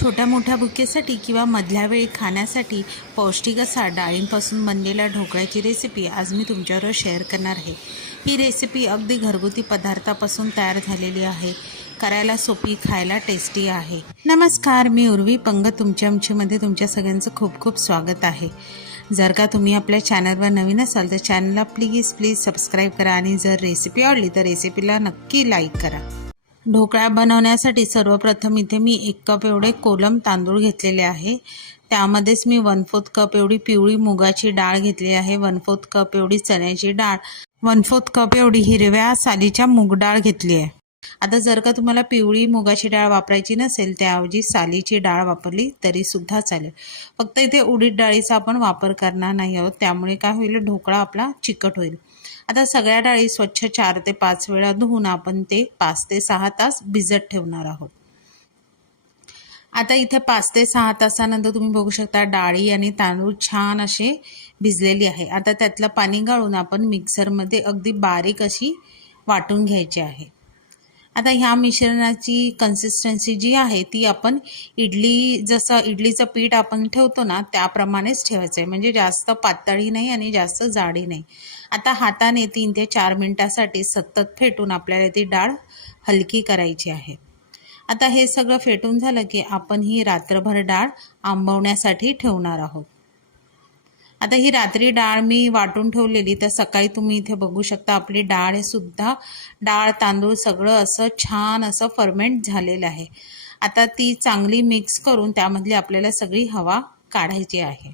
छोट्या मोठ्या बुकेसाठी किंवा मधल्या वेळी खाण्यासाठी पौष्टिक असा डाळींपासून बनलेल्या ढोकळ्याची रेसिपी आज मी तुमच्याबरोबर शेअर करणार आहे. ही रेसिपी अगदी घरगुती पदार्थापासून तयार झालेली आहे. करायला सोपी खायला टेस्टी आहे. नमस्कार मी उर्वी पंग तुमच्या आमच्यामध्ये तुमच्या सगळ्यांचं खूप खूप स्वागत आहे. जर का तुम्ही आपल्या चॅनलवर नवीन असाल तर चॅनलला प्लीज प्लीज सबस्क्राईब करा आणि जर रेसिपी आवडली तर रेसिपीला नक्की लाईक करा. ढोकळा बनवण्यासाठी सर्वप्रथम इथे मी एक कप एवढे कोलम तांदूळ घेतलेले आहे. त्यामध्येच मी वन फोर्थ कप एवढी पिवळी मुगाची डाळ घेतली आहे. वन फोर्थ कप एवढी चण्याची डाळ वन फोर्थ कप एवढी हिरव्या सालीच्या मूग डाळ घेतली आहे. आता जर का तुम्हाला पिवळी मुगाची डाळ वापरायची नसेल त्याऐवजी सालीची डाळ वापरली तरी सुद्धा चालेल. फक्त इथे उडीद डाळीचा आपण वापर करणार नाही आहोत. त्यामुळे काय होईल? ढोकळा आपला चिकट होईल. आता सगळ्या डाळी स्वच्छ चार ते पाच वेळा धुवून आपण ते पाच ते सहा तास भिजत ठेवणार आहोत. आता इथे पाच ते सहा तासानंतर तुम्ही बघू शकता डाळी आणि तांदूळ छान असे भिजलेली आहे. आता त्यातलं पाणी गाळून आपण मिक्सरमध्ये अगदी बारीक अशी वाटून घ्यायची आहे. आता ह्या मिश्रणाची कन्सिस्टन्सी जी आहे ती आपण इडली जसं इडलीचं पीठ आपण ठेवतो ना त्याप्रमाणेच ठेवायचं आहे म्हणजे जास्त पातळी नाही आणि जास्त जाडी नाही. आता हाताने तीन ते चार मिनटासाठी सतत फेटून आपल्याला ती डाळ हलकी करायची आहे. आता हे सगळं फेटून झालं की आपण ही रात्रभर डाळ आंबवण्यासाठी ठेवणार आहोत. आता ही रात्री डाळ मी वाटून ठेवलेली तर सकाळी तुम्ही इथे बघू शकता आपली डाळ हे सुद्धा डाळ तांदूळ सगळं असं छान असं फर्मेंट झालेलं आहे. आता ती चांगली मिक्स करून त्यामधली आपल्याला सगळी हवा काढायची आहे.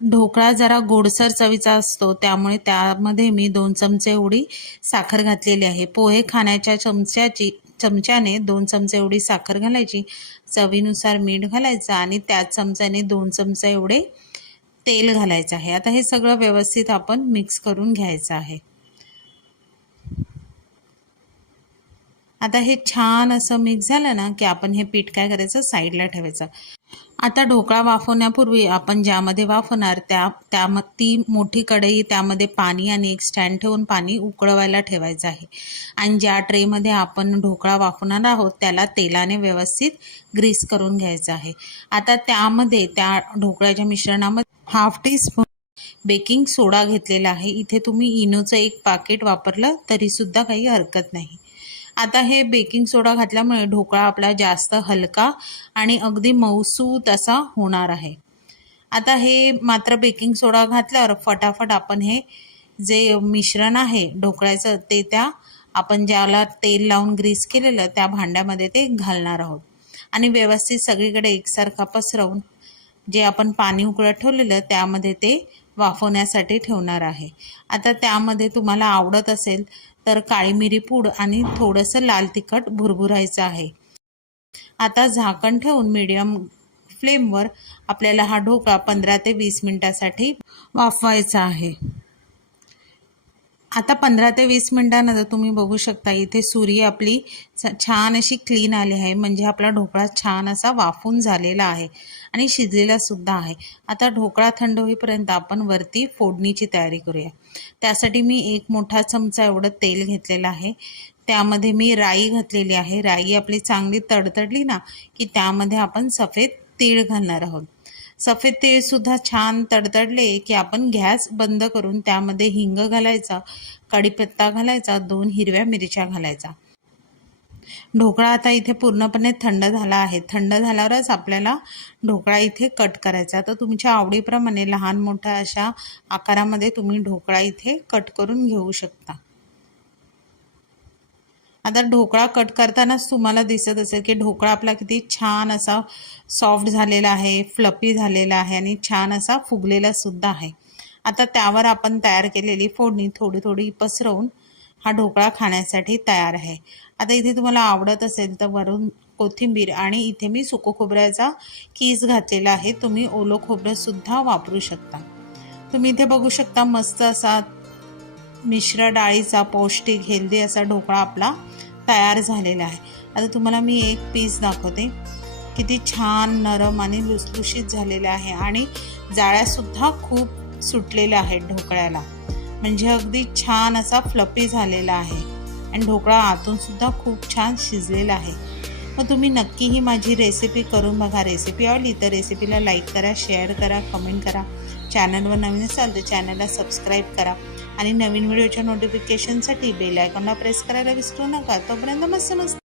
ढोकळा जरा गोडसर चवीचा असतो त्यामुळे त्यामध्ये मी दोन चमचे एवढी साखर घातलेली आहे. पोहे खाण्याच्या चमच्याची चमच्याने दोन चमचे एवढी साखर घालायची चवीनुसार मीठ घालायचं आणि त्याच चमच्याने दोन चमचे एवढे तेल घालायचं आहे. आता हे सगळं व्यवस्थित आपण मिक्स करून घ्यायचं आहे. आता हे छान असं मिक्स झालं ना की आपण हे पीठ काय करायचं? साईडला ठेवायचं. आता ढोकळा वाफवण्यापूर्वी आपण ज्यामध्ये वाफवणार त्या त्या ती मोठी कढई त्यामध्ये पाणी आणि एक स्टँड ठेवून पाणी उकळवायला ठेवायचं आहे. आणि ज्या ट्रेमध्ये आपण ढोकळा वाफवणार आहोत त्याला तेलाने व्यवस्थित ग्रीस करून घ्यायचं आहे. आता त्यामध्ये त्या ढोकळ्याच्या मिश्रणामध्ये हाफ टीस्पून बेकिंग सोडा घेतलेला आहे. इथे तुम्ही इनोचं एक पाकिट वापरलं तरीसुद्धा काही हरकत नाही. आता हे बेकिंग सोडा घातल्यामुळे ढोकळा आपला जास्त हलका आणि अगदी मऊसूत असा होणार आहे. आता हे मात्र बेकिंग सोडा घातल्यावर फटाफट आपण हे जे मिश्रण आहे ढोकळ्याचं ते त्या आपण ज्याला तेल लावून ग्रीस केलेलं त्या भांड्यामध्ये ते घालणार आहोत. आणि व्यवस्थित सगळीकडे एकसारखा पसरवून जे आपण पाणी उकळत ठेवलेलं त्यामध्ये ते वाफवण्यासाठी ठेवणार आहे. आता त्यामध्ये तुम्हाला आवडत असेल तर काळी मिरी पूड आणि थोडंसं लाल तिखट भुरभुरायचं आहे. आता झाकण ठेवून मीडियम फ्लेमवर आपल्याला हा ढोकळा पंधरा ते वीस मिनटासाठी वाफवायचा आहे. आता पंधरा ते वीस मिनटानंतर तुम्ही बघू शकता इथे सुरी आपली छान अशी क्लीन आली आहे. म्हणजे आपला ढोकळा छान असा वाफून झालेला आहे आणि शिजलेला सुद्धा आहे. आता ढोकळा थंड होईपर्यंत आपण वरती फोडणीची तयारी करूया. त्यासाठी मी एक मोठा चमचा एवढं तेल घेतलेलं आहे. त्यामध्ये मी राई घातलेली आहे. राई आपली चांगली तडतडली ना की त्यामध्ये आपण सफेद तीळ घालणार आहोत. सफेद तेलसुद्धा छान तडतडले की आपण गॅस बंद करून त्यामध्ये हिंग घालायचा कढीपत्ता घालायचा दोन हिरव्या मिरच्या घालायचा. ढोकळा आता इथे पूर्णपणे थंड झाला आहे. थंड झाल्यावरच आपल्याला ढोकळा इथे कट करायचा. तर तुमच्या आवडीप्रमाणे लहान मोठ्या अशा आकारामध्ये तुम्ही ढोकळा इथे कट करून घेऊ शकता. आता ढोकळा कट करतानाच तुम्हाला दिसत असेल की ढोकळा आपला किती छान असा सॉफ्ट झालेला आहे फ्लपी झालेला आहे आणि छान असा फुगलेला सुद्धा आहे. आता त्यावर आपण तयार केलेली फोडणी थोडी थोडी पसरवून हा ढोकळा खाण्यासाठी तयार आहे. आता इथे तुम्हाला आवडत असेल तर वरून कोथिंबीर आणि इथे मी सुको खोबऱ्याचा कीस घातलेला आहे. तुम्ही ओलो खोबरंसुद्धा वापरू शकता. तुम्ही इथे बघू शकता मस्त असा मिश्र डाळीचा पौष्टिक हेल्दी असा ढोकळा आपला तयार झालेला आहे. आता तुम्हाला मी एक पीस दाखवते. किती छान नरम आणि लुसलुशीत झालेला आहे आणि जाळ्यासुद्धा खूप सुटलेल्या आहेत ढोकळ्याला. म्हणजे अगदी छान असा फ्लपी झालेला आहे. आणि ढोकळा आतूनसुद्धा खूप छान शिजलेला आहे. मग तुम्ही नक्की ही माझी रेसिपी करून बघा. रेसिपी आवडली तर रेसिपीला लाईक करा शेअर करा कमेंट करा. चॅनलवर नवीन असाल तर चॅनलला सबस्क्राईब करा. आणि नवीन व्हिडिओच्या नोटिफिकेशनसाठी बेल आयकॉनला प्रेस करायला विसरू नका. तोपर्यंत मस्त मस्त